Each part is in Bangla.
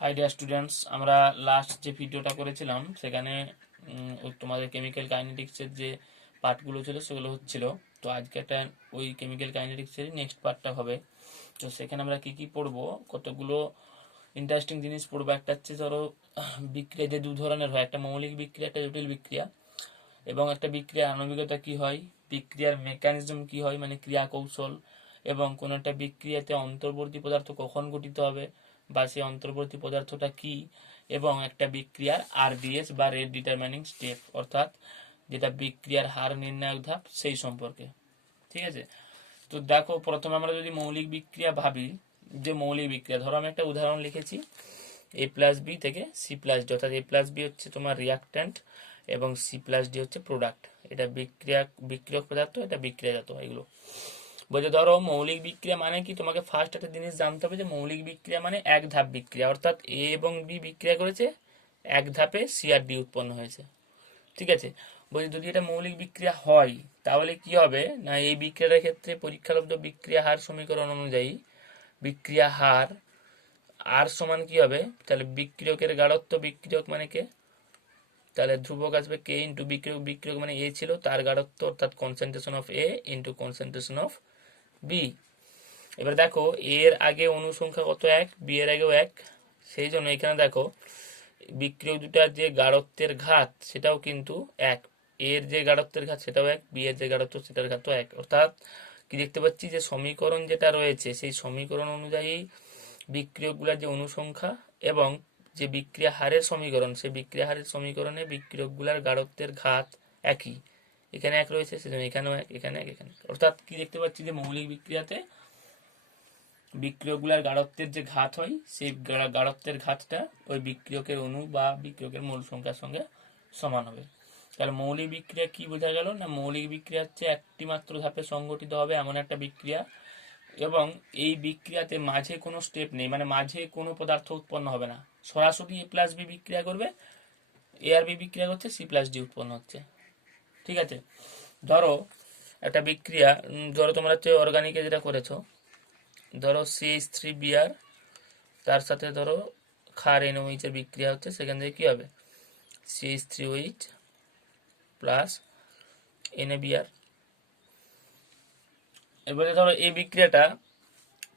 হাই ডিয়ার স্টুডেন্টস, আমরা লাস্ট যে ভিডিওটা করেছিলাম সেখানে তোমাদের কেমিক্যাল কাইনেটিক্সের যে পার্টগুলো ছিল সেগুলো হচ্ছিল। তো আজকে একটা ওই কেমিক্যাল কাইনেটিক্সের নেক্সট পার্টটা হবে। তো সেখানে আমরা কি কি পড়বো, কতগুলো ইন্টারেস্টিং জিনিস পড়বো। একটা হচ্ছে ধরো বিক্রিয়া যে দু ধরনের হয়, একটা মৌলিক বিক্রিয়া, একটা জটিল বিক্রিয়া, এবং একটা বিক্রিয়ার আণবিকতা কি হয়, বিক্রিয়ার মেকানিজম কি হয় মানে ক্রিয়া কৌশল, এবং কোন একটা বিক্রিয়াতে অন্তর্বর্তী পদার্থ কখন গঠিত হবে বা সেই অন্তর্বর্তী পদার্থটা কি, এবং একটা বিক্রিয়ার আরডিএস বা রেট ডিটারমাইনিং স্টেপ, অর্থাৎ যেটা বিক্রিয়ার হার নির্ণায়ক ধাপ, সেই সম্পর্কে। ঠিক আছে, তো দেখো প্রথমে আমরা যদি মৌলিক বিক্রিয়া ভাবি, যে মৌলিক বিক্রিয়া, ধরো আমি একটা উদাহরণ লিখেছি এ প্লাস বি থেকে সি প্লাস ডি, অর্থাৎ এ প্লাস বি হচ্ছে তোমার রিয়াক্ট্যান্ট এবং সি প্লাস ডি হচ্ছে প্রোডাক্ট। এটা বিক্রিয়ক পদার্থ, এটা বিক্রিয়াজাত, এগুলো বলছে। ধরো মৌলিক বিক্রিয়া মানে কি, তোমাকে ফার্স্ট একটা জিনিস জানতে হবে যে মৌলিক বিক্রিয়া মানে এক ধাপ বিক্রিয়া, অর্থাৎ এ এবং বি বিক্রিয়া করেছে, এক ধাপে সি আর ডি উৎপন্ন হয়েছে। ঠিক আছে, বলছি যদি এটা মৌলিক বিক্রিয়া হয় তাহলে কি হবে না, এই বিক্রিয়ার ক্ষেত্রে পরীক্ষালব্ধ বিক্রিয়া হার সমীকরণ অনুযায়ী বিক্রিয়া হার আর সমান কি হবে, তাহলে বিক্রিয়কের গাঢ়ত্ব, বিক্রিয়ক মানে কে, তাহলে ধ্রুবক আসবে কে ইন্টু বিক্রিয়ক, বিক্রিয়ক মানে এ ছিল, তার গাঢ়ত্ব অর্থাৎ concentration of A into concentration of B. এবার দেখো এর আগে অনুসংখ্যা কত, এক, বি এর আগেও এক, সেই জন্য এখানে দেখো বিক্রিয়ক দুটার যে গাঢ়ত্বের ঘাত সেটাও কিন্তু এক, এর যে গাঢ়ত্বের ঘাত সেটাও এক, বি এর যে গাঢ়ত্ব সেটার ঘাতও এক। অর্থাৎ কি দেখতে পাচ্ছি যে সমীকরণ যেটা রয়েছে সেই সমীকরণ অনুযায়ী বিক্রিয়কগুলোর যে অনুসংখ্যা এবং যে বিক্রিয়া হারের সমীকরণ, সেই বিক্রিয়া হারের সমীকরণে বিক্রিয়কগুলোর গাঢ়ত্বের ঘাত একই, এখানে এক রয়েছে সেজন্য এখানেও এক, এখানে এক, এখানে। অর্থাৎ কি দেখতে পাচ্ছি যে মৌলিক বিক্রিয়াতে বিক্রিয়কগুলোর গাঢ়ত্বের যে ঘাত হয় সেই গাঢ়ত্বের ঘাতটা ওই বিক্রিয়কের অণু বা বিক্রিয়কের মূল সংখ্যার সঙ্গে সমান হবে। তাহলে মৌলিক বিক্রিয়া কি বোঝা গেল না, মৌলিক বিক্রিয়া হচ্ছে একটি মাত্র ধাপে সংঘটিত হবে এমন একটা বিক্রিয়া, এবং এই বিক্রিয়াতে মাঝে কোনো স্টেপ নেই, মানে মাঝে কোনো পদার্থ উৎপন্ন হবে না, সরাসরি এ প্লাস বি বিক্রিয়া করবে, এ আর বি বিক্রিয়া করছে, সি প্লাস ডি উৎপন্ন হচ্ছে। ঠিক আছে, ধরো একটা বিক্রিয়া, ধরো তোমরা হচ্ছে অর্গানিকে যেটা করেছো, ধরো CH3Br তার সাথে ধরো ক্ষার NOH এর বিক্রিয়া হচ্ছে, সেখান থেকে কি হবে CH3OH প্লাস NaBr। এবারে ধরো এই বিক্রিয়াটা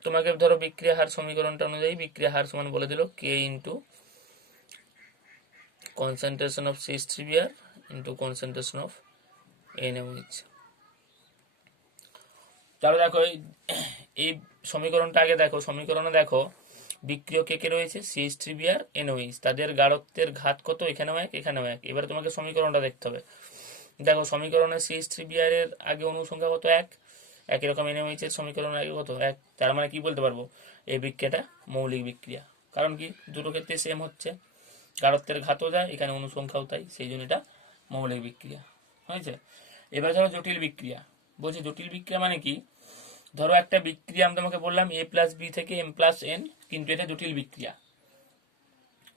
তোমাকে ধরো বিক্রিয়া হার সমীকরণটা অনুযায়ী বিক্রিয়া হার সমান বলে দিল K into concentration of CH3Br into concentration of NaOH। তাহলে দেখো এই সমীকরণটা আগে দেখো, সমীকরণে দেখো বিক্রিয়ক কে কে রয়েছে, CH3Br NOH, তাদের গাঢ়ত্বের ঘাত কত, এখানেও এক, এখানেও এক। এবারে তোমাকে সমীকরণটা দেখতে হবে। দেখো সমীকরণে CH3Br এর আগে অনুসংখ্যা কত, এক, একই রকম NOH এর সমীকরণের আগে কত, এক। তার মানে কি বলতে পারবো, এই বিক্রিয়াটা মৌলিক বিক্রিয়া। কারণ কি, দুটো ক্ষেত্রে সেম হচ্ছে, গাঢ়ত্বের ঘাতও যায়, এখানে অনুসংখ্যাও তাই, সেই জন্য এটা মৌলিক বিক্রিয়া হয়েছে। এবার ধরো জটিল বিক্রিয়া, বলছি জটিল বিক্রিয়া মানে কি, ধরো একটা বিক্রিয়া আমি তোমাকে বললাম এ প্লাস বি থেকে এম প্লাস এন, কিন্তু এটা জটিল বিক্রিয়া,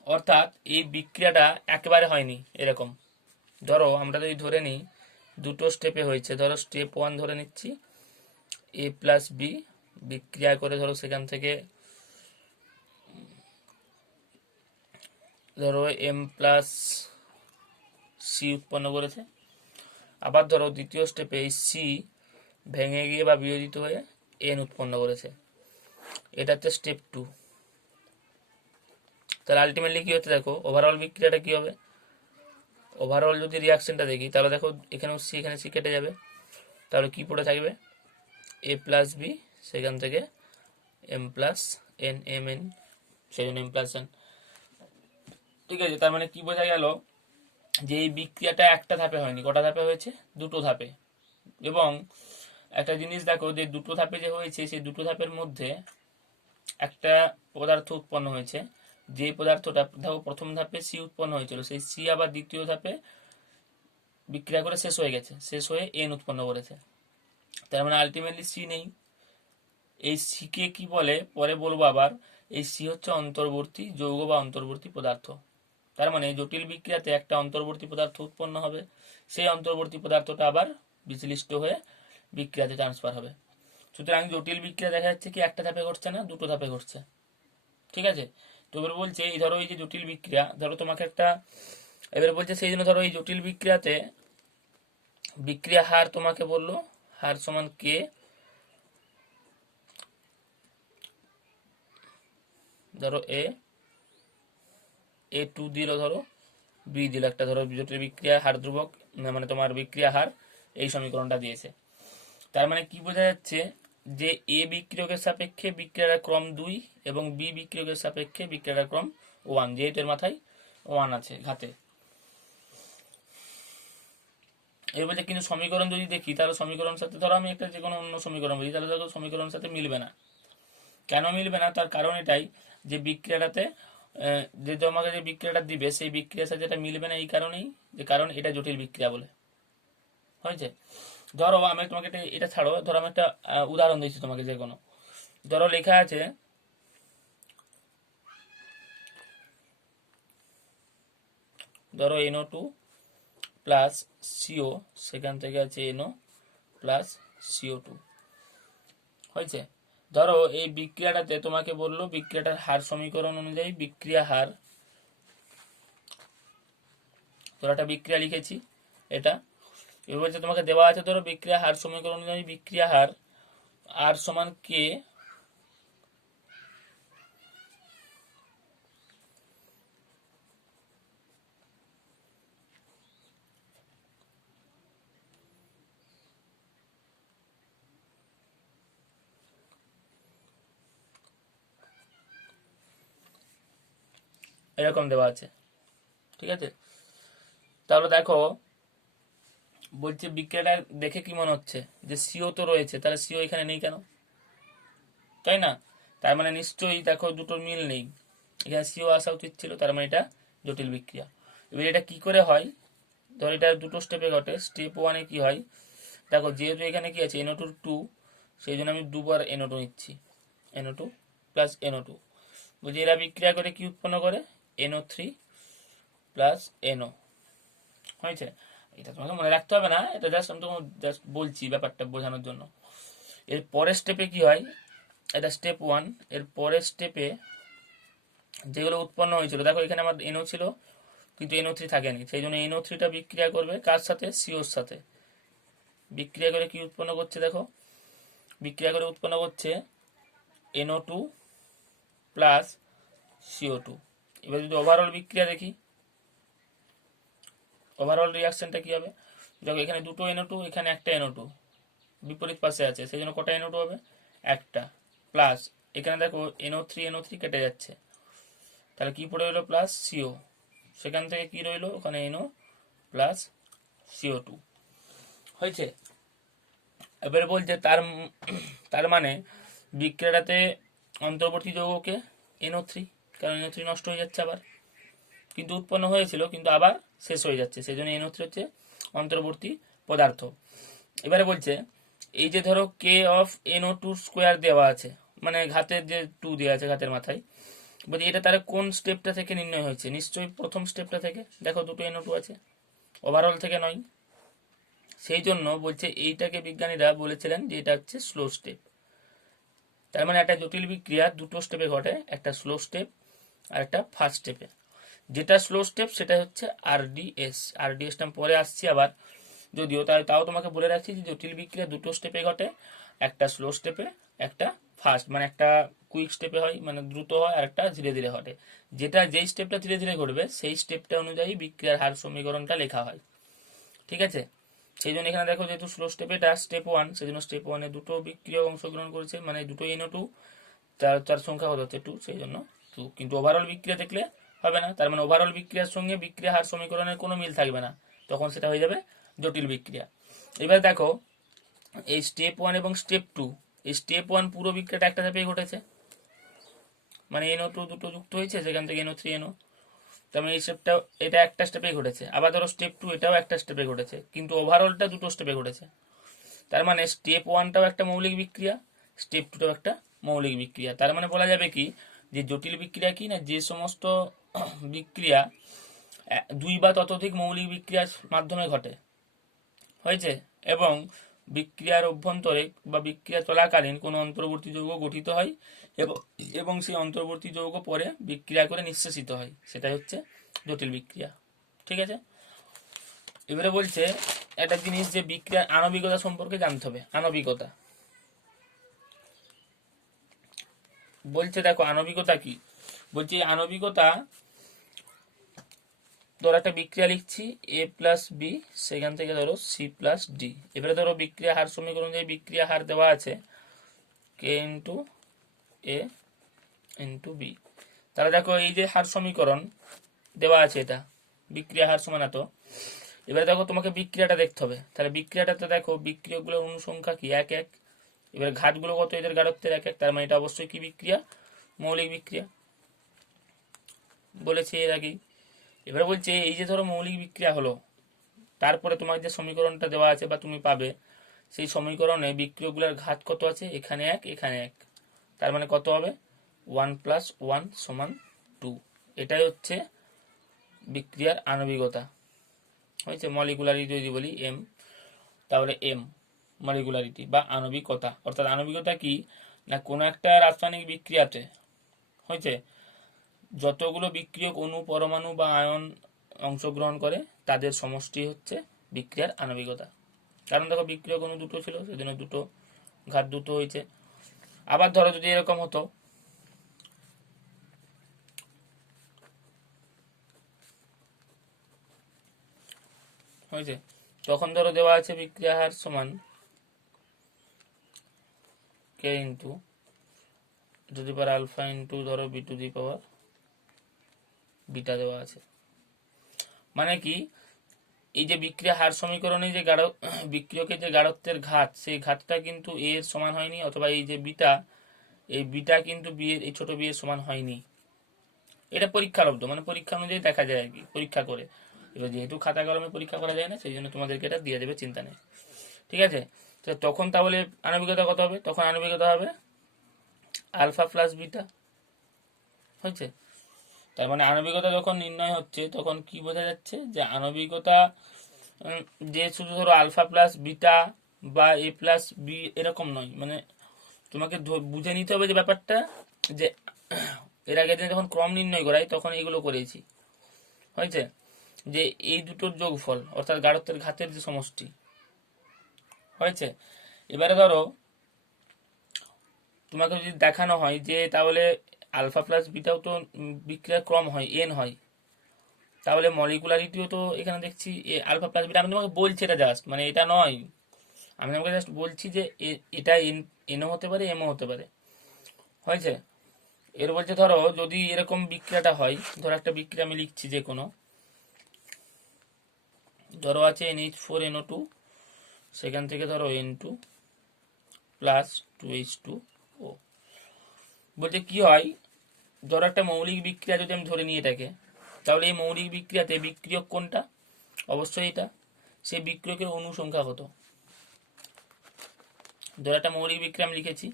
অর্থাৎ এই বিক্রিয়াটা একেবারে হয়নি এরকম। ধরো আমরা যদি ধরে নিই দুটো স্টেপে হয়েছে, ধরো স্টেপ ওয়ান ধরে নিচ্ছি এ প্লাস বি বিক্রিয়া করে, ধরো সেখান থেকে ধরো এম প্লাস সি উৎপন্ন করেছে। আবার ধরো দ্বিতীয় স্টেপে এই সি ভেঙে গিয়ে বা বিয়োজিত হয়ে এন উৎপন্ন করেছে, এটা হচ্ছে স্টেপ টু। তাহলে আলটিমেটলি কি হচ্ছে দেখো, ওভারঅল বিক্রিয়াটা কি হবে, ওভারঅল যদি রিয়াকশনটা দেখি তাহলে দেখো এখানেও সি, এখানে সি কেটে যাবে, তাহলে কি পড়ে থাকবে এ প্লাস বি, সেখান থেকে M plus N, M N, সেই জন্য এম প্লাস এন। ঠিক আছে, তার মানে কি বোঝা গেল যে এই বিক্রিয়াটা একটা ধাপে হয়নি, কটা ধাপে হয়েছে, দুটো ধাপে। এবং একটা জিনিস দেখো যে দুটো ধাপে যে হয়েছে সেই দুটো ধাপের মধ্যে একটা পদার্থ উৎপন্ন হয়েছে, যে পদার্থটা দেখো প্রথম ধাপে সি উৎপন্ন হয়েছিল, সেই সি আবার দ্বিতীয় ধাপে বিক্রিয়া করে শেষ হয়ে গেছে, শেষ হয়ে এন উৎপন্ন করেছে। তার মানে আলটিমেটলি সি নেই। এই সি কে কি বলে পরে বলবো আবার, এই সি হচ্ছে অন্তর্বর্তী যৌগ বা অন্তর্বর্তী পদার্থ। তার মানে জটিল বিক্রিয়াতে একটা অন্তর্বর্তী পদার্থ উৎপন্ন হবে, সেই অন্তর্বর্তী পদার্থটা আবার বিশ্লিষ্ট হয়ে বিক্রিয়াতে ট্রান্সফার হবে। সুতরাং জটিল বিক্রিয়া দেখা যাচ্ছে কি একটা ধাপে ঘটছে না, দুটো ধাপে ঘটছে। ঠিক আছে, তো এবার বলছে এই ধরো এই যে জটিল বিক্রিয়া, ধরো তোমাকে একটা, এবার বলছে সেই জন্য ধরো এই জটিল বিক্রিয়াতে বিক্রিয়া হার তোমাকে বললো হার সমান কে, ধরো এ টু দিল, ধরো বি দিল একটা, ধরো জটিল বিক্রিয়া হার ধ্রুবক, মানে তোমার বিক্রিয়া হার এই সমীকরণটা দিয়েছে। তার মানে কি বোঝা যাচ্ছে যে এ বিক্রিয়কের সাপেক্ষে বিক্রিয়ার ক্রম 2 এবং বি বিক্রিয়কের সাপেক্ষে বিক্রিয়ার ক্রম 1, যেহেতু এর মাথায় 1 আছে ঘাতে। এর বলছে কিন্তু সমীকরণ যদি দেখি তাহলে সমীকরণ সাথে, ধরো আমি একটা যে কোনো অন্য সমীকরণ বলি, তাহলে দেখো সমীকরণের সাথে মিলবে না। কেন মিলবে না? তার কারণ এটাই যে বিক্রিয়াটাতে যে তোমাকে যে বিক্রিয়াটা দিবে সেই বিক্রিয়ার সাথে এটা মিলবে না, এই কারণেই যে কারণ এটা জটিল বিক্রিয়া বলে। হয়েছে? ধরো আমি তোমাকে এটা ছাড়ো, ধরো আমি একটা উদাহরণ দিচ্ছি তোমাকে যে কোনো, ধরো লেখা আছে ধরো NO2 প্লাস CO, সেখান থেকে আছে NO প্লাস CO2। হয়েছে? ধরো এই বিক্রিয়াটাতে তোমাকে বললো বিক্রিয়াটার হার সমীকরণ অনুযায়ী বিক্রিয়া হার, ধরো একটা বিক্রিয়া লিখেছি এটা, এবার বলছে তোমাকে দেওয়া আছে ধরো বিক্রিয়া হার সমীকরণ অনুযায়ী বিক্রিয়া হার আর সমান কে, এরকম দেওয়া আছে। ঠিক আছে? তাহলে দেখো বলছে বিক্রিয়াটা দেখে কি মনে হচ্ছে যে সিও তো রয়েছে, তাহলে সিও এখানে নেই কেন, তাই না? তার মানে নিশ্চয়ই দেখো দুটোর মিল নেই, এখানে সিও আসা উচিত ছিল, তার মানে এটা জটিল বিক্রিয়া। এবার এটা কি করে হয়, ধর এটা দুটো স্টেপে ঘটে। স্টেপ 1-এ কি হয় দেখো, যেহেতু এখানে কি আছে NO2 2, সেই জন্য আমি দুবার NO2 নিচ্ছি, NO2 প্লাস NO2। বলছি এরা বিক্রিয়া করে কি উৎপন্ন করে, NO3 প্লাস NO। হয়েছে? এটা তোমাকে মনে রাখতে হবে না, এটা জাস্ট আমি তোমাকে জাস্ট বলছি ব্যাপারটা বোঝানোর জন্য। এর পরের স্টেপে কি হয়, এটা স্টেপ 1, এর পরের স্টেপে যেগুলো উৎপন্ন হয়েছিল, দেখো এখানে আমার NO ছিল কিন্তু NO3 থাকেনি, সেই জন্য NO3টা বিক্রিয়া করবে কার সাথে, সিওর সাথে। বিক্রিয়া করে কি উৎপন্ন করছে দেখো, বিক্রিয়া করে উৎপন্ন করছে NO2 প্লাস CO2। এবার যদি ওভারঅল বিক্রিয়া দেখি, ওভারঅল রিয়াকশনটা কি হবে, দেখো এখানে দুটো NO2, এখানে একটা NO2, বিপরীত পাশে আছে, সেই জন্য কটা NO2 হবে, একটা, প্লাস এখানে দেখো NO3 কেটে যাচ্ছে, তাহলে কি পড়ে রইলো, প্লাস CO, সেখান থেকে কি রইলো, ওখানে NO প্লাস CO2। হয়েছে? এবারে বলছে তার মানে বিক্রিয়াটাতে অন্তর্বর্তী যৌগকে NO3, কারণ NO3 নষ্ট হয়ে যাচ্ছে আবার, কিন্তু উৎপন্ন হয়েছিল কিন্তু আবার শেষ হয়ে যাচ্ছে, সেই জন্য NO3 হচ্ছে অন্তর্বর্তী পদার্থ। এবারে বলছে এই যে ধরো K অফ NO2 স্কোয়ার দেওয়া আছে, মানে ঘাতের যে 2 দেওয়া আছে ঘাতের মাথায়, বলছি এটা তাহলে কোন স্টেপটা থেকে নির্ণয় হয়েছে, নিশ্চয়ই প্রথম স্টেপটা থেকে, দেখো দুটো NO2 আছে, ওভারঅল থেকে নয়। সেই জন্য বলছে এইটাকে বিজ্ঞানীরা বলেছিলেন যে এটা হচ্ছে স্লো স্টেপ। তার মানে একটা জটিল বিক্রিয়া দুটো স্টেপে ঘটে, একটা স্লো স্টেপ আর একটা ফাস্ট স্টেপে। যেটা স্লো স্টেপ সেটা হচ্ছে RDS, RDS টা পরে আসছি আবার, যদিও তাও তোমাকে বলে রাখছি যে জটিল বিক্রিয়া দুটো স্টেপে ঘটে, একটা স্লো স্টেপে, একটা ফাস্ট, মানে একটা কুইক স্টেপে হয় মানে দ্রুত হয়, আর একটা ধীরে ধীরে ঘটে। যেই স্টেপটা ধীরে ধীরে ঘটবে সেই স্টেপটা অনুযায়ী বিক্রিয়ার হার সমীকরণটা লেখা হয়। ঠিক আছে? সেই জন্য এখানে দেখো যেহেতু স্লো স্টেপ, এটা স্টেপ 1, সেই জন্য স্টেপ 1-এ দুটো বিক্রিয়া অংশগ্রহণ করেছে, মানে দুটো NO2, তার সংখ্যা কত হচ্ছে 2, সেই জন্য 2। কিন্তু ওভারঅল বিক্রিয়া দেখলে হবে না, তার মানে ওভারঅল বিক্রিয়ার সঙ্গে বিক্রিয়া হার সমীকরণের কোনো মিল থাকবে না, তখন সেটা হয়ে যাবে জটিল বিক্রিয়া। এবার দেখো এই স্টেপ 1 এবং স্টেপ 2, এই স্টেপ 1 পুরো বিক্রিয়াটা একটা স্টেপেই ঘটেছে, মানে NO2 দুটো যুক্ত হয়েছে, সেখান থেকে NO3 NO, তার মানে এই স্টেপটা, এটা একটা স্টেপেই ঘটেছে। আবার ধরো স্টেপ 2, এটাও একটা স্টেপে ঘটেছে, কিন্তু ওভারঅলটা দুটো স্টেপে ঘটেছে। তার মানে স্টেপ 1টাও একটা মৌলিক বিক্রিয়া, স্টেপ 2টাও একটা মৌলিক বিক্রিয়া। তার মানে বলা যাবে কি যে জটিল বিক্রিয়া কি না, যে সমস্ত বিক্রিয়া 2 বা ততোধিক মৌলিক বিক্রিয়ার মাধ্যমে ঘটে, হয়েছে, এবং বিক্রিয়ার অভ্যন্তরে বা বিক্রিয়া চলাকালীন কোনো অন্তর্বর্তী যৌগ গঠিত হয় এবং সেই অন্তর্বর্তী যৌগ পরে বিক্রিয়া করে নিঃশেষিত হয়, সেটাই হচ্ছে জটিল বিক্রিয়া। ঠিক আছে, এবারে বলছে একটা জিনিস যে বিক্রিয়ার আণবিকতা সম্পর্কে জানতে হবে। আণবিকতা বলছে, দেখো আণবিকতা কি বলছে। আণবিকতা, ধরো একটা বিক্রিয়া লিখছি এ প্লাস বি, সেখান থেকে ধরো সি প্লাস ডি। এবারে ধরো বিক্রিয়া হার সমীকরণ, যে বিক্রিয়া হার দেওয়া আছে কে ইন্টু এ ইন্টু বি। তাহলে দেখো এই যে হার সমীকরণ দেওয়া আছে, এটা বিক্রিয়া হার সমান এত। এবারে দেখো তোমাকে বিক্রিয়াটা দেখতে হবে। তাহলে বিক্রিয়াটাতে দেখো বিক্রিয়কগুলোর অনুসংখ্যা কি, এক এক। এবারে ঘাতগুলো কত, এদের গাঢ়ত্বের এক এক, তার মানে এটা অবশ্যই কি বিক্রিয়া, মৌলিক বিক্রিয়া, বলেছি এর আগেই। এবারে বলছে এই যে ধরো মৌলিক বিক্রিয়া হলো, তারপরে তোমার যে সমীকরণটা দেওয়া আছে বা তুমি পাবে, সেই সমীকরণে বিক্রিয়কগুলোর ঘাত কত আছে, এখানে এক এখানে এক, তার মানে কত হবে 1 + 1 = 2। এটাই হচ্ছে বিক্রিয়ার আণবিকতা। হয়েছে, মলিকুলারিটি যদি বলি এম, তাহলে এম মলিকুলারিটি বা আণবিকতা। অর্থাৎ আণবিকতা কি না, কোনো একটা রাসায়নিক বিক্রিয়াতে হয়েছে যতগুলো বিক্রিয়ক অণু, পরমাণু বা আয়ন অংশগ্রহণ করে তাদের সমষ্টি হচ্ছে বিক্রিয়ার আণবিকতা। কারণ দেখো বিক্রিয়ক অণু দুটো ছিল, সেজন্য দুটো ঘাত দুটো হয়েছে। আবার ধরো যদি এরকম হতো, হয়েছে, তখন ধরো দেওয়া আছে বিক্রিয়া হার সমান k into to the power alpha into ধরো B to the power beta দেওয়া আছে। মানে কি, এই যে বিক্রিয়া হার সমীকরণে যে বিক্রিয়কের যে গাঢ়ত্বের ঘাত, সেই ঘাতটা কিন্তু এ এর সমান হয়নি, অথবা এই যে বিটা, এই বিটা কিন্তু বি এর, এই ছোট বি এর সমান হয়নি। এটা পরীক্ষালব্ধ, মানে পরীক্ষা অনুযায়ী দেখা যায় আর কি, পরীক্ষা করে। এবার যেহেতু খাতা কলমে পরীক্ষা করা যায় না, সেই জন্য তোমাদেরকে এটা দিয়ে দেবে, চিন্তা নেই। ঠিক আছে, তো তখন তাহলে আণবিকতা কত হবে, তখন আণবিকতা হবে আলফা প্লাস বিটা। হয়েছে, তার মানে আণবিকতা যখন নির্ণয় হচ্ছে তখন কি বোঝা যাচ্ছে, যে আণবিকতা যে শুধু ধরো আলফা প্লাস বিটা বা এ প্লাস বি এরকম নয়, মানে তোমাকে বুঝে নিতে হবে যে ব্যাপারটা, যে এর আগে যখন ক্রম নির্ণয় করাই তখন এগুলো করেছি। হয়েছে, যে এই দুটোর যোগফল অর্থাৎ গাঢ়ত্বের ঘাতের যে সমষ্টি। হয়েছে, এবারে ধরো তোমাকে যদি দেখানো হয় যে তাহলে আলফা প্লাস বিটাও তো বিক্রিয়ার ক্রম হয়, এন হয়, তাহলে মলিকুলারিটিও তো এখানে দেখছি আলফা প্লাস বিটা। আমি তোমাকে বলছি এটা জাস্ট, মানে এটা নয়, আমি তোমাকে জাস্ট বলছি যে এটা এনও হতে পারে, এমও হতে পারে। হয়েছে, এর বলছে ধরো যদি এরকম বিক্রিয়াটা হয়, ধরো একটা বিক্রিয়া আমি লিখছি যে কোনো, ধরো আছে NH4NO2, সেখান থেকে ধরো N2 প্লাস 2H2O। বলছে কি হয়, ধরো একটা মৌলিক বিক্রিয়া যদি আমি ধরে নিই এটাকে, তাহলে এই মৌলিক বিক্রিয়াতে বিক্রিয়ক কোনটা, অবশ্যই এটা। সেই বিক্রিয়কের অণু সংখ্যা কত, ধরো একটা মৌলিক বিক্রিয়া আমি লিখেছি।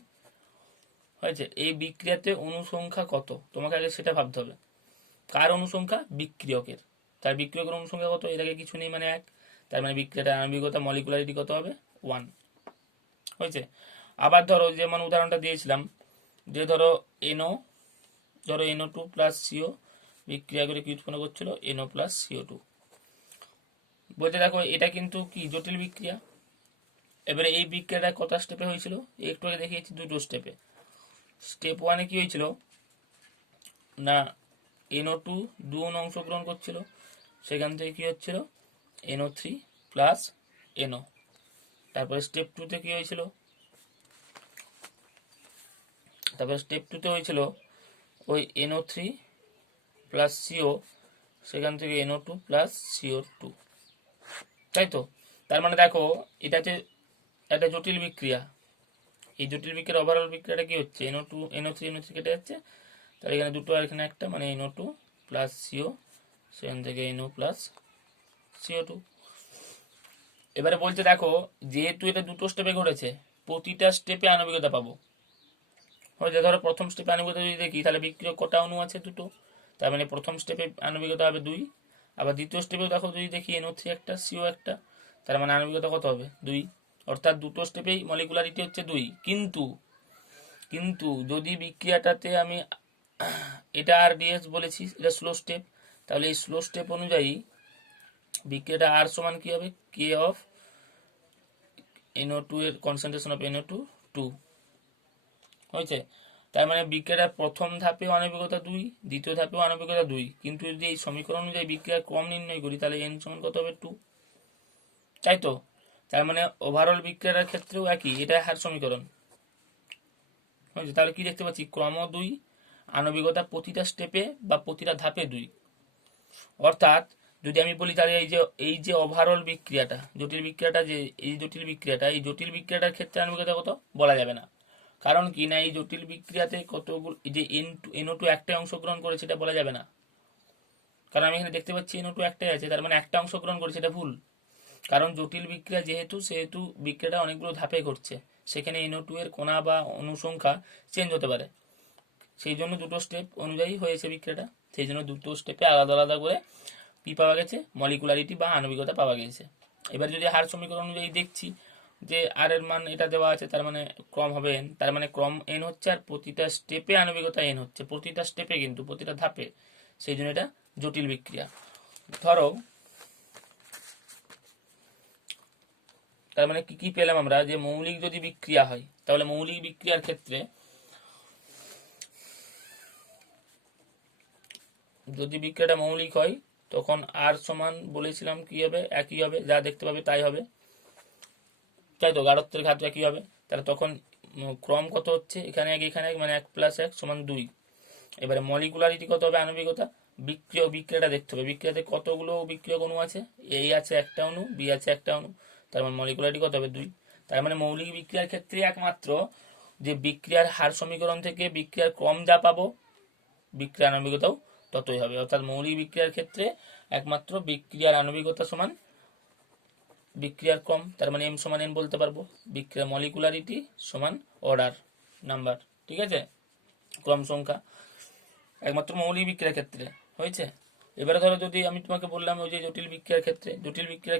হয়েছে, এই বিক্রিয়াতে অণু সংখ্যা কত তোমাকে আগে সেটা ভাবতে হবে। কার অণু সংখ্যা, বিক্রিয়কের। তার বিক্রিয়কের অণু সংখ্যা কত, এর আগে কিছু নেই মানে এক, তার মানে বিক্রিয়াটার আণবিকতা মলিকুলারিটি কত হবে 1। হয়েছে, আবার ধরো যেমন উদাহরণটা দিয়েছিলাম, যে ধরো NO2 প্লাস CO বিক্রিয়া করে কি উৎপন্ন করছিল, NO প্লাস CO2। বলতে দেখো এটা কিন্তু কি জটিল বিক্রিয়া। এবারে এই বিক্রিয়াটা কত স্টেপে হয়েছিল, একটু আগে দেখিয়েছি দুটো স্টেপে। স্টেপ 1-এ কি হয়েছিল না, NO2 দু অণু অংশগ্রহণ করছিল, সেখান থেকে কি হচ্ছিল NO3 প্লাস NO। তারপরে স্টেপ 2-তে কি হয়েছিল, তারপরে স্টেপ 2-তে হয়েছিল ওই NO3 প্লাস CO, সেখান থেকে NO2 প্লাস CO2। তাই তো, তার মানে দেখো এটা হচ্ছে একটা জটিল বিক্রিয়া। এই জটিল বিক্রিয়ার ওভারঅল বিক্রিয়াটা কি হচ্ছে, NO3 কেটে যাচ্ছে, তাহলে এখানে দুটো আর এখানে একটা, মানে NO2 প্লাস CO, সেখান থেকে NO প্লাস CO2। এবারে বলছে দেখো যেহেতু এটা দুটো স্টেপে ঘটেছে, প্রতিটা স্টেপে আণবিকতা পাবো। হয়েছে, ধরো প্রথম স্টেপে আণবিকতা যদি দেখি, তাহলে বিক্রিয়ক কটা অণু আছে, দুটো, তার মানে প্রথম স্টেপে আণবিকতা হবে 2। আবার দ্বিতীয় স্টেপেও দেখো যদি দেখি NO3 একটা, CO একটা, তার মানে আণবিকতা কত হবে 2। অর্থাৎ দুটো স্টেপেই মলিকুলারিটি হচ্ছে 2। কিন্তু কিন্তু যদি বিক্রিয়াটাতে আমি এটা RDS বলেছি, এটা স্লো স্টেপ, তাহলে এই স্লো স্টেপ অনুযায়ী বিক্রিয়াটা আর সমান কি হবে, কে অফ NO2 এর কনসেন্ট্রেশন অফ NO2 2 হয়েছে। তার মানে বিক্রিয়াটার প্রথম ধাপে আণবিকতা 2, দ্বিতীয় ধাপেও আণবিকতা 2, কিন্তু যদি এই সমীকরণ অনুযায়ী বিক্রিয়ার ক্রম নির্ণয় করি তাহলে n সমান কত হবে 2, তাই তো। তার মানে ওভারঅল বিক্রিয়ার ক্ষেত্রেও একই, এটা হার সমীকরণ হয়েছে। তাহলে কি দেখতে পাচ্ছি, ক্রম 2, আণবিকতা প্রতিটা স্টেপে বা প্রতিটা ধাপে 2। অর্থাৎ যদি আমি বলি তাহলে এই যে ওভারঅল বিক্রিয়াটা, জটিল বিক্রিয়াটা, যে এই জটিল বিক্রিয়াটার ক্ষেত্রে আণবিকতা কত বলা যাবে না। কারণ কি না, এই জটিল বিক্রিয়াতে কতগুলো, যে NO2 একটাই অংশগ্রহণ করেছে এটা বলা যাবে না। কারণ আমি এখানে দেখতে পাচ্ছি NO2 একটাই আছে, তার মানে একটা অংশগ্রহণ করেছে, এটা ভুল। কারণ জটিল বিক্রিয়া সেহেতু বিক্রিয়াটা অনেকগুলো ধাপে ঘটছে, সেখানে NO2 এর কণা বা অনুসংখ্যা চেঞ্জ হতে পারে। সেই জন্য দুটো স্টেপ অনুযায়ী হয়েছে বিক্রিয়াটা, সেই জন্য দুটো স্টেপে আলাদা আলাদা করে কি পাওয়া গেছে, মলিকুলারিটি বা আণবিকতা পাওয়া গেছে। এবার যদি হার সমীকরণ অনুযায়ী দেখছি যে আর এর মান এটা দেওয়া আছে, তার মানে ক্রম হবে n, তার মানে ক্রম n হচ্ছে, আর প্রতিটা স্টেপে আণবিকতা n হচ্ছে, প্রতিটা স্টেপে কিন্তু প্রতিটা ধাপে, সেই জন্য এটা জটিল বিক্রিয়া। ধরো তার মানে কি কি পেলাম আমরা, যে মৌলিক যদি বিক্রিয়া হয় তাহলে মৌলিক বিক্রিয়ার ক্ষেত্রে যদি বিক্রিয়াটা মৌলিক হয় তখন আর সমান বলেছিলাম কি হবে, একই হবে, যা দেখতে পাবে তাই হবে, তাই তো, গাঢ়ত্বের ঘাত একই হবে। তাহলে তখন ক্রম কত হচ্ছে, এখানে এক এখানে এক, মানে 1 + 1 = 2। এবারে মলিকুলারিটি কত হবে, আণবিকতা, বিক্রিয়াটা দেখতে হবে, বিক্রিয়াতে কতগুলো বিক্রিয়ক অণু আছে, এই আছে একটা অণু, বি আছে একটা অণু, তার মানে মলিকুলারিটি কত হবে 2। তার মানে মৌলিক বিক্রিয়ার ক্ষেত্রে একমাত্র যে বিক্রিয়ার হার সমীকরণ থেকে বিক্রিয়ার ক্রম যা পাবো, বিক্রিয়ার আণবিকতাও ততই হবে। অর্থাৎ মৌলিক বিক্রিয়ার ক্ষেত্রে একমাত্র বিক্রিয়ার আণবিকতা সমান বিক্রিয়ার ক্রম, তার মানে m সমান n বলতে পারবো, বিক্রিয়ার মলিকুলারিটি সমান অর্ডার নাম্বার, ঠিক আছে, ক্রম সংখ্যা, একমাত্র মৌলিক বিক্রিয়ার ক্ষেত্রে হয়েছে। এবারে ধরো যদি আমি তোমাকে বললাম ওই যে জটিল বিক্রিয়ার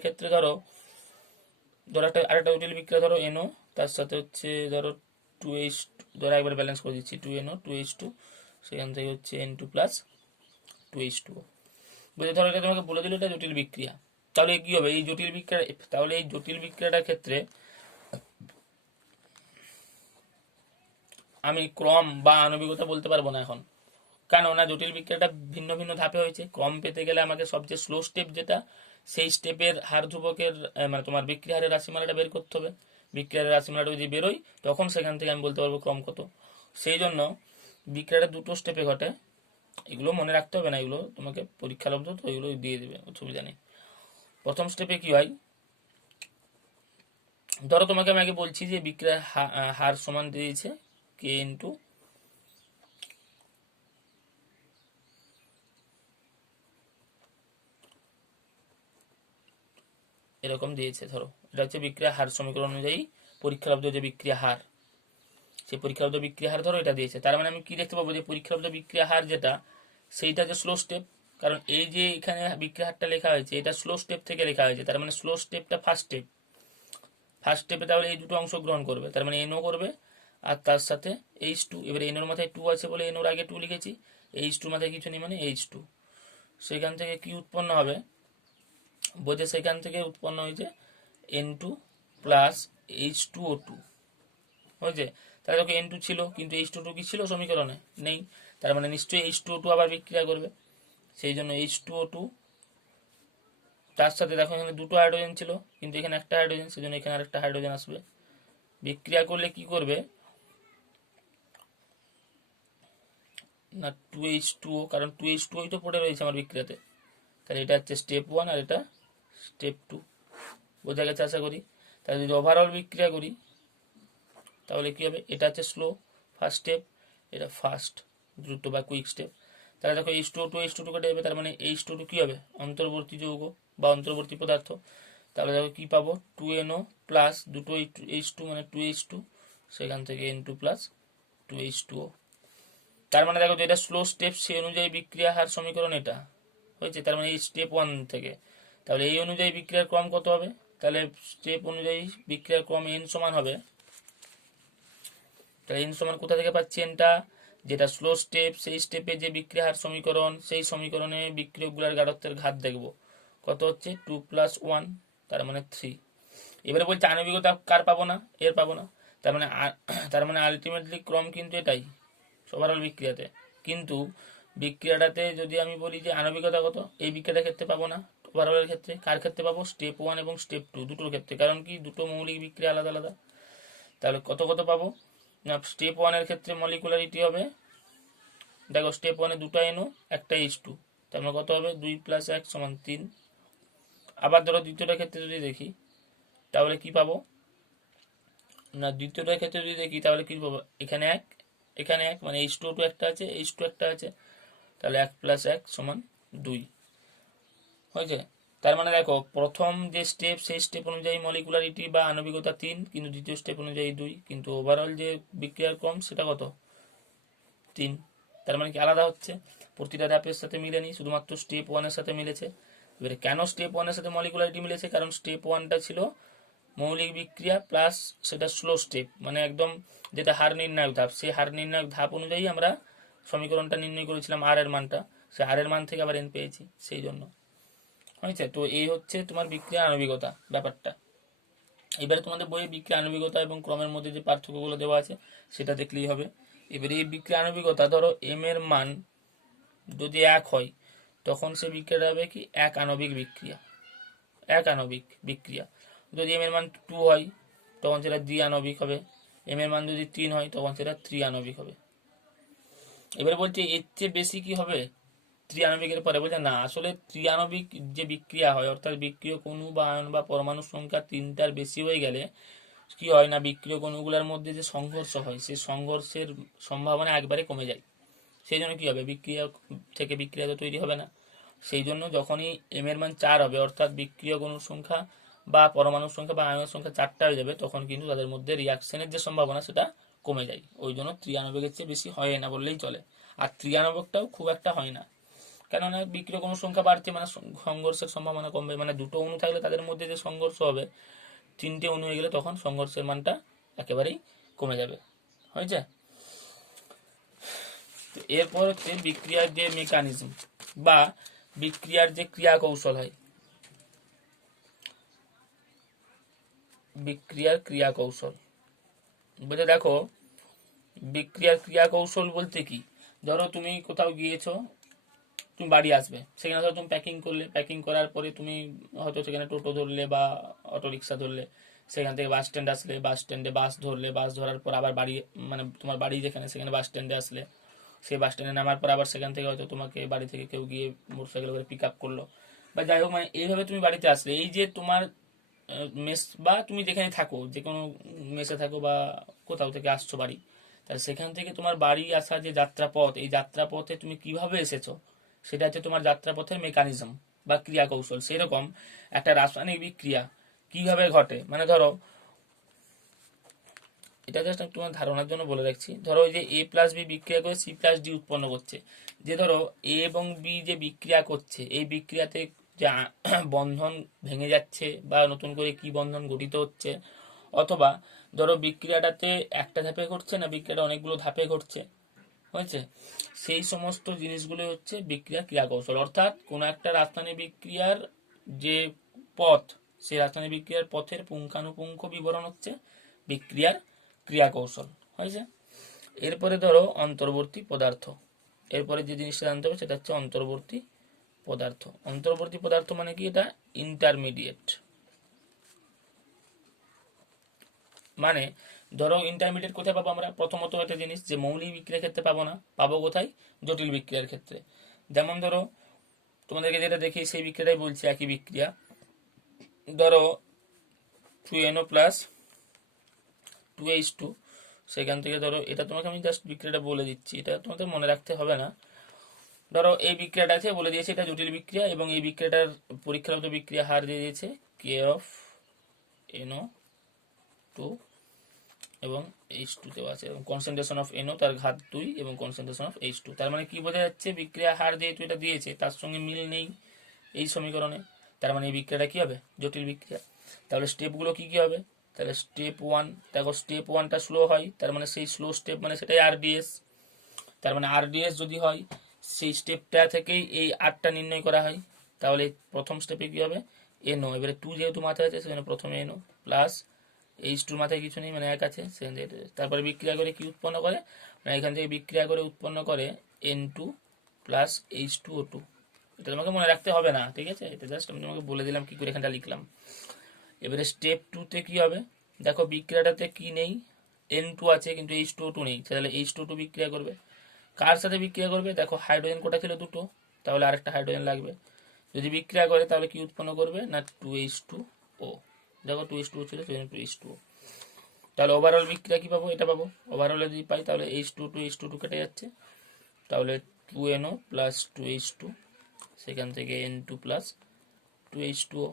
ক্ষেত্রে ধরো আরেকটা জটিল বিক্রিয়া, ধরো NO, তার সাথে হচ্ছে ধরো 2H, ধরো একবার ব্যালেন্স করে দিচ্ছি, 2NO 2H2, সেখান থেকে হচ্ছে N2 + 2H2। বুঝে, ধরো এটা তোমাকে বলে দিল এটা জটিল বিক্রিয়া, তাহলে কি হবে এই জটিল বিক্রিয়াটার ক্ষেত্রে আমি ক্রম বা আণবিকতা বলতে পারবো না এখন। কেন না, জটিল বিক্রিয়াটা ভিন্ন ভিন্ন ধাপে হয়েছে। ক্রম পেতে গেলে আমাকে সবচেয়ে স্লো স্টেপ যেটা, সেই স্টেপের হার ধ্রুবকের মানে তোমার বিক্রিয়ারের রাশিমালাটা বের করতে হবে। বিক্রিয়ারের রাশিমালাটা যদি বেরোয় তখন সেখান থেকে আমি বলতে পারবো ক্রম কত। সেই জন্য বিক্রিয়াটা দুটো স্টেপে ঘটে, এগুলো মনে রাখতে হবে না, এগুলো তোমাকে পরীক্ষালব্ধ, তো এগুলো দিয়ে দেবে, অসুবিধা নেই। প্রথম স্টেপে কি হয়, ধরো তোমাকে আমি আগে বলছি যে বিক্রিয়ার হার সমান দিয়েছে k ইন্টু এরকম দিয়েছে। ধরো এটা হচ্ছে বিক্রিয়া হার সমীকরণ অনুযায়ী পরীক্ষালব্ধ যে বিক্রিয়া হার, সেই পরীক্ষালব্ধ বিক্রিয়া হার ধরো এটা দিয়েছে। তার মানে আমি কি দেখতে পাবো, যে পরীক্ষালব্ধ বিক্রিয়া হার যেটা, সেইটা যে স্লো স্টেপ, কারণ এই যে এখানে বিক্রিয়া হারটা লেখা হয়েছে এটা স্লো স্টেপ থেকে লেখা হয়েছে, তার মানে স্লো স্টেপটা ফার্স্ট স্টেপে তাহলে এই দুটো অংশগ্রহণ করবে, তার মানে NO করবে, আর তার সাথে H2। এবারে NOর মাথায় 2 আছে বলে NOর আগে 2 লিখেছি, H2 মাথায় কিছু নেই মানে H2। সেখান থেকে কি উৎপন্ন হবে, বোঝে, সেখান থেকে উৎপন্ন হয়েছে N2 + H2O2 হয়েছে। তাহলে দেখো N2 ছিল, কিন্তু H2O2 কি ছিল সমীকরণে, নেই, তার মানে নিশ্চয়ই H2O2 আবার বিক্রিয়া করবে, সেই জন্য H2O2, তার সাথে দেখো এখানে দুটো হাইড্রোজেন ছিল কিন্তু এখানে একটা হাইড্রোজেন, সেই জন্য এখানে আরেকটা হাইড্রোজেন আসবে। বিক্রিয়া করলে কি করবে না, 2H2O, কারণ 2H2O তো পড়ে রয়েছে আমার বিক্রিয়াতে, তাহলে এটা হচ্ছে স্টেপ 1 আর এটা স্টেপ 2, বোঝা গেছে আশা করি। তাহলে যদি ওভারঅল বিক্রিয়া করি তাহলে কি হবে, এটা হচ্ছে স্লো ফার্স্ট স্টেপ, এটা ফাস্ট দ্রুত বা কুইক স্টেপ। তাহলে দেখো H2O2 কেটে যাবে, তার মানে H2O2 কি হবে, অন্তর্বর্তী যৌগ বা অন্তর্বর্তী পদার্থ। তাহলে দেখো কি পাবো, 2NO প্লাস দুটো H2 মানে 2H2, সেখান থেকে N2 + 2H2O। তার মানে দেখো যেটা স্লো স্টেপ সেই অনুযায়ী বিক্রিয়া হার সমীকরণ এটা হয়েছে, তার মানে এই স্টেপ 1 থেকে, তাহলে এই অনুযায়ী বিক্রিয়ার ক্রম কত হবে, তাহলে স্টেপ অনুযায়ী বিক্রিয়ার ক্রম n সমান হবে। তাহলে n সমান কোথা থেকে পাচ্ছি nটা, যেটা স্লো স্টেপ সেই স্টেপে যে বিক্রিয়া হার সমীকরণ, সেই সমীকরণে বিক্রিয়কগুলোর গাঢ়ত্বের ঘাত দেখব, কত হচ্ছে 2 + 1, তার মানে 3। এবারে বলছে আণবিকতা কার পাবো না, এর পাবো না, তার মানে আলটিমেটলি ক্রম কিন্তু এটাই ওভারঅল বিক্রিয়াতে। কিন্তু বিক্রিয়াটাতে যদি আমি বলি যে আণবিকতা কত, এই বিক্রিয়াটার ক্ষেত্রে পাবো না, ওভারঅলের ক্ষেত্রে কার ক্ষেত্রে পাবো, স্টেপ 1 এবং স্টেপ 2 দুটোর ক্ষেত্রে। কারণ কি, দুটো মৌলিক বিক্রিয়া আলাদা আলাদা। তাহলে কত কত পাবো না, স্টেপ 1 এর ক্ষেত্রে মলিকুলারিটি হবে, দেখো স্টেপ 1 এ দুটো NO একটা H2, তার মানে কত হবে 2 + 1 = 3। আবার ধরো দ্বিতীয়টার ক্ষেত্রে যদি দেখি তাহলে কি পাবো না, দ্বিতীয়টার ক্ষেত্রে যদি দেখি তাহলে কি পাবো, এখানে 1 এখানে 1, মানে H2 একটা আছে, H2 একটা আছে, তাহলে 1 + 1 = 2 হয়েছে। তার মানে দেখো প্রথম যে স্টেপ সেই স্টেপ অনুযায়ী মলিকুলারিটি বা আণবিকতা 3, কিন্তু দ্বিতীয় স্টেপ অনুযায়ী 2, কিন্তু ওভারঅল যে বিক্রিয়ার ক্রম সেটা কত 3। তার মানে কি আলাদা হচ্ছে, প্রতিটা ধাপের সাথে মিলেনি, শুধুমাত্র স্টেপ 1 এর সাথে মিলেছে। এবারে কেন স্টেপ 1 এর সাথে মলিকুলারিটি মিলেছে, কারণ স্টেপ 1টা ছিল মৌলিক বিক্রিয়া প্লাস সেটা স্লো স্টেপ, মানে একদম যেটা হার নির্ণায়ক ধাপ, সেই হার নির্ণায়ক ধাপ অনুযায়ী আমরা সমীকরণটা নির্ণয় করেছিলাম আর এর মানটা, সেই আর এর মান থেকে আবার n পেয়েছি, সেই জন্য হয়েছে। তো এই হচ্ছে তোমার বিক্রিয়া আণবিকতা ব্যাপারটা। এবারে তোমাদের বইয়ে বিক্রিয়া আণবিকতা এবং ক্রমের মধ্যে যে পার্থক্যগুলো দেওয়া আছে সেটা দেখলেই হবে। এবারে এই বিক্রিয়া আণবিকতা, ধরো m এর মান যদি 1 হয় তখন সে বিক্রিয়াটা হবে কি এক আণবিক বিক্রিয়া, এক আণবিক বিক্রিয়া। যদি m এর মান 2 হয় তখন সেটা দ্বি আণবিক হবে, m এর মান যদি 3 হয় তখন সেটা ত্রি আণবিক হবে। এবারে বলছে এর চেয়ে বেশি কি হবে ত্রিআণবিকের পরে, বলছে না, আসলে ত্রিআণবিক যে বিক্রিয়া হয়, অর্থাৎ বিক্রিয়ক অণু বা আয়ন বা পরমাণু সংখ্যা 3টার বেশি হয়ে গেলে কি হয় না, বিক্রিয়ক অণুগুলোর মধ্যে যে সংঘর্ষ হয় সেই সংঘর্ষের সম্ভাবনা একবারে কমে যায়। সেই জন্য কি হবে, বিক্রিয়া থেকে বিক্রিয়া তো তৈরি হবে না। সেই জন্য যখনই m এর মান 4 হবে, অর্থাৎ বিক্রিয়ক অণুর সংখ্যা বা পরমাণুর সংখ্যা বা আয়নের সংখ্যা 4টা হয়ে যাবে, তখন কিন্তু তাদের মধ্যে রিয়াকশনের যে সম্ভাবনা সেটা কমে যায়। ওই জন্য ত্রিআণবিকের চেয়ে বেশি হয় না বললেই চলে। আর ত্রিআণবিকটাও খুব একটা হয় না, কেননা বিক্রিয়ক অণুর সংখ্যা বাড়ছে মানে সংঘর্ষের সম্ভাবনা কমবে, মানে দুটো অণু থাকলে তাদের মধ্যে যে সংঘর্ষ হবে, 3টে অণু হয়ে গেলে তখন সংঘর্ষের মানটা একেবারেই কমে যাবে। হয়েছে। তো এরপর হচ্ছে বিক্রিয়ার যে মেকানিজম বা বিক্রিয়ার যে ক্রিয়া কৌশল হয়, বিক্রিয়ার ক্রিয়া কৌশল বলে দেখো, বিক্রিয়ার ক্রিয়া কৌশল বলতে কি, ধরো তুমি কোথাও গিয়েছো, তুমি বাড়ি আসবে, সেখানে ধরো তুমি প্যাকিং করলে, প্যাকিং করার পরে তুমি হয়তো সেখানে টোটো ধরলে বা অটো রিক্সা ধরলে, সেখান থেকে বাস স্ট্যান্ড আসলে, বাস স্ট্যান্ডে বাস ধরলে, বাস ধরার পর আবার বাড়ি, মানে তোমার বাড়ি যেখানে সেখানে বাস স্ট্যান্ডে আসলে, সেই বাস স্ট্যান্ডে নামার পর আবার সেখান থেকে হয়তো তোমাকে বাড়ি থেকে কেউ গিয়ে মোটরসাইকেল করে পিক আপ করলো, বা যাই হোক, মানে এইভাবে তুমি বাড়িতে আসলে, এই যে তোমার মেস বা তুমি যেখানে থাকো, যে কোনো মেসে থাকো বা কোথাও থেকে আসছো বাড়ি, তাহলে সেখান থেকে তোমার বাড়ি আসা যে যাত্রাপথ, এই যাত্রাপথে তুমি কিভাবে এসেছো সেটা হচ্ছে তোমার যাত্রাপথের মেকানিজম বা ক্রিয়া কৌশল। সেরকম একটা রাসায়নিক বিক্রিয়া কিভাবে ঘটে, মানে ধরো এটা জাস্ট একটু ধারণার জন্য বলে রাখছি, ধরো ওই যে A+B বিক্রিয়া করে C+D উৎপন্ন করছে, যে ধরো A এবং B যে বিক্রিয়া করছে, এই বিক্রিয়াতে যে বন্ধন ভেঙে যাচ্ছে বা নতুন করে কি বন্ধন গঠিত হচ্ছে, অথবা ধরো বিক্রিয়াটাতে একটা ধাপে ঘটছে না, বিক্রিয়াটা অনেকগুলো ধাপে ঘটছে, হয়েছে, সেই সমস্ত জিনিসগুলো হচ্ছে বিক্রিয়া ক্রিয়া কৌশল। অর্থাৎ কোনো একটা রাসায়নিক বিক্রিয়ার যে পথ, সেই রাসায়নিক বিক্রিয়ার পথের পুঙ্খানুপুঙ্খ বিবরণ হচ্ছে বিক্রিয়ার ক্রিয়া কৌশল। হয়েছে। এরপরে ধরো অন্তর্বর্তী পদার্থ, এরপরে যে জিনিসটা জানতে হবে সেটা হচ্ছে অন্তর্বর্তী পদার্থ। অন্তর্বর্তী পদার্থ মানে কি, এটা ইন্টারমিডিয়েট, মানে ধরো ইন্টারমিডিয়েট কোথায় পাবো আমরা, প্রথমত একটা জিনিস যে মৌলিক বিক্রিয়ার ক্ষেত্রে পাবো না, পাবো কোথায়, জটিল বিক্রিয়ার ক্ষেত্রে। যেমন ধরো তোমাদেরকে যেটা দেখি সেই বিক্রিয়াটাই বলছি, একই বিক্রিয়া, ধরো 2NO প্লাস 2H2, সেখান থেকে ধরো, এটা তোমাকে আমি জাস্ট বিক্রিয়াটা বলে দিচ্ছি, এটা তোমাদের মনে রাখতে হবে না। ধরো এই বিক্রিয়াটা আছে, বলে দিয়েছে এটা জটিল বিক্রিয়া, এবং এই বিক্রিয়াটার পরীক্ষাগত বিক্রিয়া হার দিয়ে দিয়েছে KNO2 এবং H2 দেওয়া আছে, এবং কনসেন্ট্রেশন অফ NO তার ঘাত 2 এবং কনসেন্ট্রেশন অফ H2। তার মানে কি বোঝা যাচ্ছে, বিক্রিয়া হার যেহেতু এটা দিয়েছে তার সঙ্গে মিল নেই এই সমীকরণে, তার মানে এই বিক্রিয়াটা কি হবে, জটিল বিক্রিয়া। তাহলে স্টেপগুলো কি কি হবে? তাহলে স্টেপ 1, দেখো স্টেপ 1টা স্লো হয়, তার মানে সেই স্লো স্টেপ মানে সেটাই আরডিএস। তার মানে আরডিএস যদি হয় সেই স্টেপটা থেকেই এই আরটা নির্ণয় করা হয়। তাহলে প্রথম স্টেপে কি হবে? এনও, এবারে 2 যেহেতু মাথায় আছে সেখানে প্রথমে এনও প্লাস H2 মাথায় কিছু নেই মানে 1 আছে, তারপরে বিক্রিয়া করে কি উৎপন্ন করে? মানে এখান থেকে বিক্রিয়া করে উৎপন্ন করে N2 প্লাস H2O2। এটা তোমাকে মনে রাখতে হবে না, ঠিক আছে? এটা জাস্ট আমি তোমাকে বলে দিলাম কি করে এখানটা লিখলাম। এবারে স্টেপ 2তে কি হবে? দেখো বিক্রিয়াটাতে কি নেই? N2 আছে কিন্তু H2O2 নেই, তাহলে H2O2 বিক্রিয়া করবে। কার সাথে বিক্রিয়া করবে? দেখো হাইড্রোজেন কোটা ছিল 2টো, তাহলে আরেকটা হাইড্রোজেন লাগবে। যদি বিক্রিয়া করে তাহলে কি উৎপন্ন করবে? না 2H2O। দেখো 2H2O ছিল সেজন্য 2H2O। তাহলে ওভারঅল বিক্রিয়া কি পাবো? এটা পাবো। ওভারঅলে যদি পাই তাহলে H2 কেটে যাচ্ছে, তাহলে 2NO প্লাস 2H2, সেখান থেকে N2 প্লাস 2H2O।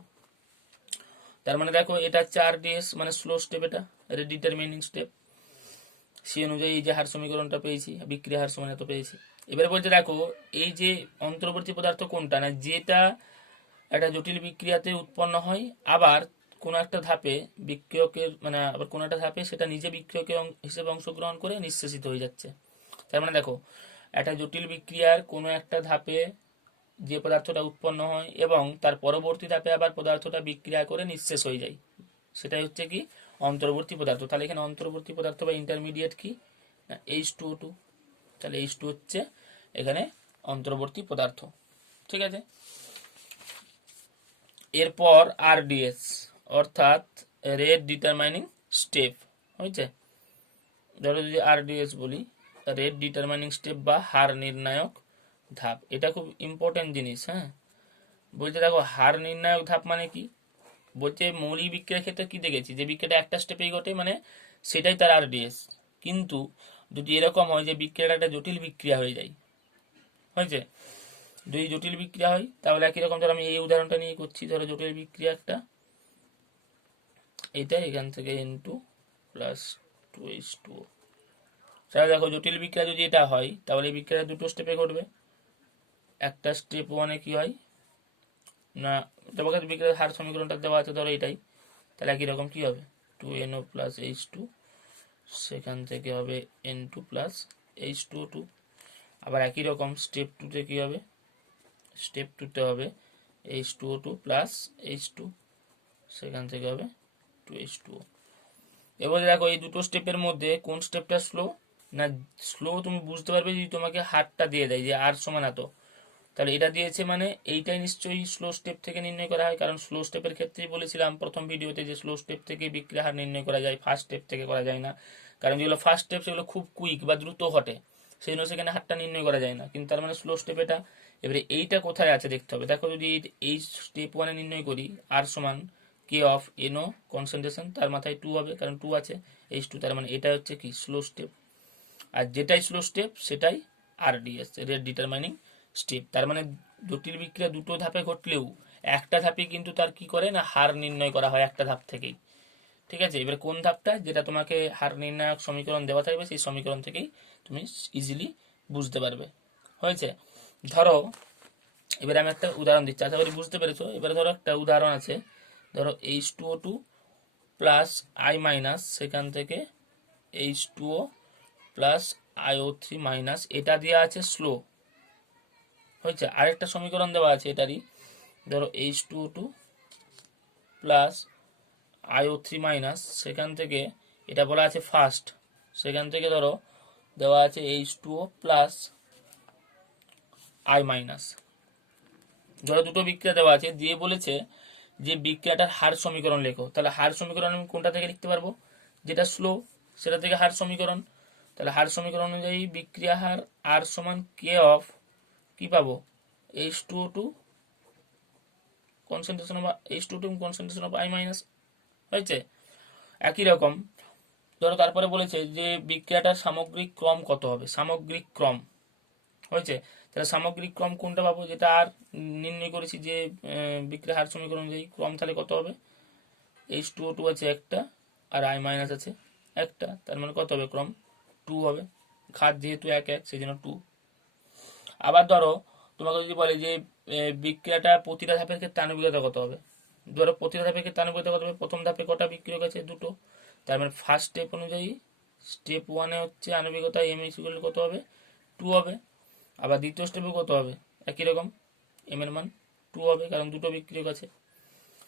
তার মানে দেখো এটা হচ্ছে আরডিএস মানে স্লো স্টেপ, এটা ডিটারমিনিং স্টেপ। সেই অনুযায়ী এই যে হার সমীকরণটা পেয়েছি, বিক্রিয়া হার সমান এত পেয়েছি। এবারে বলতে দেখো এই যে অন্তর্বর্তী পদার্থ কোনটা, না যেটা একটা জটিল বিক্রিয়াতে উৎপন্ন হয়, আবার কোনো একটা ধাপে বিক্রিয়কের মানে আবার কোনো একটা ধাপে সেটা নিজে বিক্রিয়কের হিসেবে অংশগ্রহণ করে নিঃশেষিত হয়ে যাচ্ছে। তার মানে দেখো একটা জটিল বিক্রিয়ার কোনো একটা ধাপে যে পদার্থটা উৎপন্ন হয় এবং তার পরবর্তী ধাপে আবার পদার্থটা বিক্রিয়া করে নিঃশেষ হয়ে যায়, সেটাই হচ্ছে কি অন্তর্বর্তী পদার্থ। তাহলে এখানে অন্তর্বর্তী পদার্থ বা ইন্টারমিডিয়েট কি? না H2O2। তাহলে H2 হচ্ছে এখানে অন্তর্বর্তী পদার্থ, ঠিক আছে? এরপর আরডিএস অর্থাৎ রেট ডিটারমাইনিং স্টেপ হয়েছে। ধরো যদি আরডিএস বলি, রেট ডিটারমাইনিং স্টেপ বা হার নির্ণায়ক ধাপ, এটা খুব ইম্পর্টেন্ট জিনিস। হ্যাঁ, বলছে দেখো হার নির্ণায়ক ধাপ মানে কি? বলছে মৌলিক বিক্রিয়ার ক্ষেত্রে কি দেখেছি যে বিক্রিয়াটা একটা স্টেপেই ঘটে মানে সেটাই তার আরডিএস। কিন্তু যদি এরকম হয় যে বিক্রিয়াটা একটা জটিল বিক্রিয়া হয়ে যায়, হয়েছে, যদি জটিল বিক্রিয়া হয় তাহলে একই রকম, ধরো আমি এই উদাহরণটা নিয়ে করছি। ধরো জটিল বিক্রিয়া একটা, এটা এখান থেকে N2 প্লাস 2H2O। তাহলে দেখো জটিল বিক্রিয়া যদি এটা হয় তাহলে এই বিক্রিয়া দুটো স্টেপে ঘটবে। একটা স্টেপ 1-এ কি হয় না, তোমাকে বিক্রিয়ার হার সমীকরণটা দেওয়া আছে ধরো এটাই, তাহলে একই রকম কি হবে? 2NO প্লাস H2, সেখান থেকে হবে N2 প্লাস H2O2। আবার একই রকম স্টেপ 2-তে কি হবে? স্টেপ 2-তে হবে H2O2 প্লাস H2, সেখান থেকে হবে 2H2O। এবারে দেখো এই দুটো স্টেপের মধ্যে কোন স্টেপটা স্লো? না স্লো তুমি বুঝতে পারবে যদি তোমাকে হারটা দিয়ে দেয় যে আর সমান এত, তাহলে এটা দিয়েছে মানে এইটাই নিশ্চয়ই স্লো স্টেপ থেকে নির্ণয় করা হয়। কারণ স্লো স্টেপের ক্ষেত্রেই বলেছিলাম প্রথম ভিডিওতে যে স্লো স্টেপ থেকে বিক্রিয়া হার নির্ণয় করা যায়, ফার্স্ট স্টেপ থেকে করা যায় না। কারণ যেগুলো ফার্স্ট স্টেপ সেগুলো খুব কুইক বা দ্রুত ঘটে, সেই জন্য সেখানে হারটা নির্ণয় করা যায় না। কিন্তু তার মানে স্লো স্টেপ এটা। এবারে এইটা কোথায় আছে দেখতে হবে। দেখো যদি এই স্টেপ 1-এ নির্ণয় করি আর সমান কে অফ এনও কনসেন্ট্রেশন, তার মাথায় 2 হবে কারণ 2 আছে, H2, তার মানে এটা হচ্ছে কি স্লো স্টেপ। আর যেটাই স্লো স্টেপ সেটাই আরডিএস, রেট ডিটারমাইনিং স্টেপ। তার মানে জটিল বিক্রিয়া দুটো ধাপে ঘটলেও একটা ধাপে কিন্তু তার কি করে না হার নির্ণয় করা হয় একটা ধাপ থেকেই, ঠিক আছে? এবার কোন ধাপটা, যেটা তোমাকে হার নির্ণায়ক সমীকরণ দেওয়া থাকবে সেই সমীকরণ থেকেই তুমি ইজিলি বুঝতে পারবে, হয়েছে? ধরো এবার আমি একটা উদাহরণ দিচ্ছি, আশা করি বুঝতে পেরেছো। এবারে ধরো একটা উদাহরণ আছে, ধরো H2O2 প্লাস I মাইনাস, সেখান থেকে H2O প্লাস IO3 মাইনাস, এটা দেওয়া আছে স্লো, হয়েছে? আরেকটা সমীকরণ দেওয়া আছে এটারই, ধরো H2O2 প্লাস IO3 মাইনাস, সেখান থেকে এটা বলা আছে ফার্স্ট, সেখান থেকে ধরো দেওয়া আছে H2O প্লাস I মাইনাস। ধরো দুটো বিক্রিয়া দেওয়া আছে, দিয়ে বলেছে যে বিক্রিয়াটার হার সমীকরণ লেখো। তাহলে হার সমীকরণ আমি কোনটা থেকে লিখতে পারবো? যেটা স্লো সেটা থেকে হার সমীকরণ। তাহলে হার সমীকরণ অনুযায়ী বিক্রিয়া হার আর সমান কে অফ কি পাবো? H2O2 concentration of H2O2 concentration of I minus, হয়েছে? একই রকম ধরো তারপরে বলেছে যে বিক্রিয়াটার সামগ্রিক ক্রম কত হবে, সামগ্রিক ক্রম, হয়েছে? তাহলে সামগ্রিক ক্রম কোনটা পাবো? যেটা আর নির্ণয় করেছি যে বিক্রিয়া হার সমীকরণ অনুযায়ী ক্রম, তাহলে কত হবে? H2O2 আছে একটা আর I মাইনাস আছে একটা, তার মানে কত হবে ক্রম? 2 হবে, ঘাত যেহেতু 1 1 সেই জন্য 2। আবার ধরো তোমাকে যদি বলে যে বিক্রিয়াটা প্রতিটা ধাপের ক্ষেত্রে আণবিকতা কত হবে, ধরো প্রতিটা ধাপে ক্ষেত্রে আনুপাতিকতা কত হবে, প্রথম ধাপে কটা বিক্রিয়ক আছে, দুটো। তার মানে ফার্স্ট স্টেপ অনুযায়ী স্টেপ 1-এ হচ্ছে আনুপাতিকতা এম ইকুয়াল কত হবে, 2 হবে। আবার দ্বিতীয় স্টেপে কত হবে, একই রকম, এম এর মান 2 হবে, কারণ দুটো বিক্রিয়ক আছে।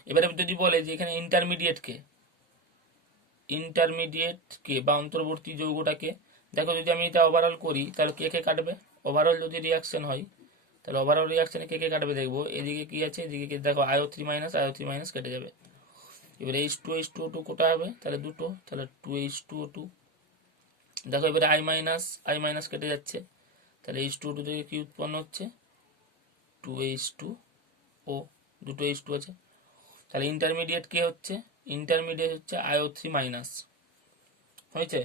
এবারে যদি বলে যে এখানে ইন্টারমিডিয়েটকে বা অন্তর্বর্তী যৌগটাকে, দেখো যদি আমি এটা ওভারঅল করি তাহলে কে কে কাটবে, ওভারঅল যদি রিয়াকশন হয় তাহলে ওভারঅল রিয়াকশনে কে কে কাটবে দেখবো, এদিকে কি আছে, এদিকে দেখো আয়ো3 মাইনাস কেটে যাবে। এবারে H2O2 কোটা হবে, তাহলে দুটো, তাহলে 2H2O2। দেখো এবারে আই মাইনাস কেটে যাচ্ছে, তাহলে H2O2 থেকে কি উৎপন্ন হচ্ছে, 2H2O, দুটো H2 আছে। তাহলে ইন্টারমিডিয়েট কে হচ্ছে, ইন্টারমিডিয়েট হচ্ছে আয়ো3 মাইনাস, হয়েছে।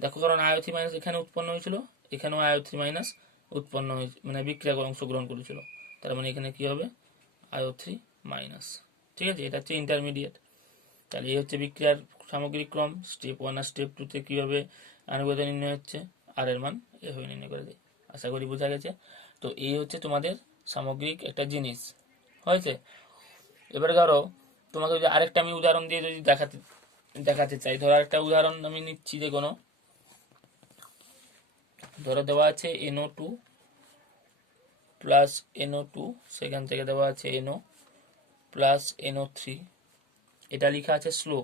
দেখো কারণ আয়ো3 মাইনাস এখানে উৎপন্ন হয়েছিল, এখানেও আয়ো3 মাইনাস উৎপন্ন হয়েছে, মানে বিক্রিয়া অংশগ্রহণ করেছিল, তার মানে এখানে কি হবে, আয়ো3 মাইনাস। ঠিক আছে, এটা হচ্ছে ইন্টারমিডিয়েট। তাহলে এই হচ্ছে বিক্রিয়ার সামগ্রিক ক্রম। স্টেপ 1 আর স্টেপ 2-তে কীভাবে আনুপাতিকতা নির্ণয় হচ্ছে, আর এর মান এভাবে নির্ণয় করে দেয়। আশা করি বোঝা গেছে। তো এই হচ্ছে তোমাদের সামগ্রিক একটা জিনিস, হয়েছে। এবারে ধরো তোমাকে যদি আরেকটা আমি উদাহরণ দিয়ে যদি দেখাতে চাই, ধরো আরেকটা উদাহরণ আমি নিচ্ছি, যে কোনো ধরো দেওয়া আছে NO2 প্লাস NO2, সেখান থেকে দেওয়া আছে NO প্লাস NO3, এটা লেখা আছে স্লো,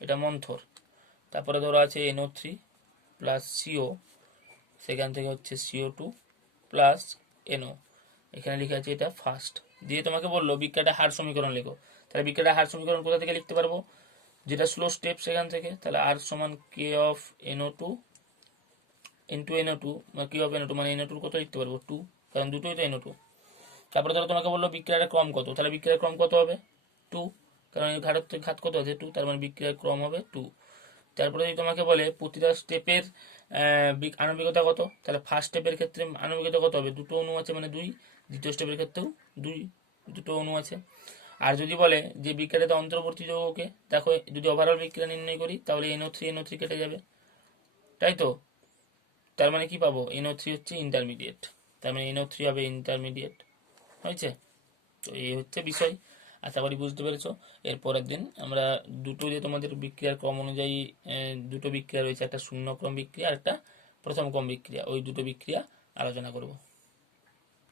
এটা মন্থর। তারপরে ধরো আছে NO3 প্লাস CO, সেখান থেকে হচ্ছে CO2 প্লাস NO, এখানে লেখা আছে এটা ফার্স্ট। দিয়ে তোমাকে বললো বিক্রিয়াটা হার সমীকরণ লেখো, তাহলে বিক্রিয়াটা হার সমীকরণ কোথা থেকে লিখতে পারবো, যেটা স্লো স্টেপ সেখান থেকে। তাহলে আর সমান k of NO2 into NO2, k of NO2 মানে NO2 কত লিখতে পারবো, 2, কারণ দুটোই তো NO2। তারপরে ধরো তোমাকে বললো বিক্রিয়ার ক্রম কত, তাহলে বিক্রিয়ার ক্রম কত হবে, 2, কারণ এই ঘাত কত আছে 2, তার মানে বিক্রিয়ার ক্রম হবে 2। তারপরে যদি তোমাকে বলে প্রতিটা স্টেপের আণবিকতা কত, তাহলে ফার্স্ট স্টেপের ক্ষেত্রে আণবিকতা কত হবে, দুটো অণু আছে মানে 2, দ্বিতীয় স্টেপের ক্ষেত্রেও দুটো অণু আছে। আর যদি বলে যে বিক্রিয়াতে অন্তর্বর্তী যৌগকে, দেখো যদি ওভারঅল বিক্রিয়া নির্ণয় করি তাহলে NO3 কেটে যাবে, তাই তো। তার মানে কি পাবো, NO3 হচ্ছে ইন্টারমিডিয়েট, তার মানে NO3 হবে ইন্টারমিডিয়েট, হয়েছে। তো এই হচ্ছে বিষয়, আশা করি বুঝতে পেরেছো। এর পরের দিন আমরা দুটো যে তোমাদের বিক্রিয়ার ক্রম অনুযায়ী দুটো বিক্রিয়া রয়েছে, একটা শূন্য ক্রম বিক্রিয়া আর একটা প্রথম ক্রম বিক্রিয়া, ওই দুটো বিক্রিয়া আলোচনা করব।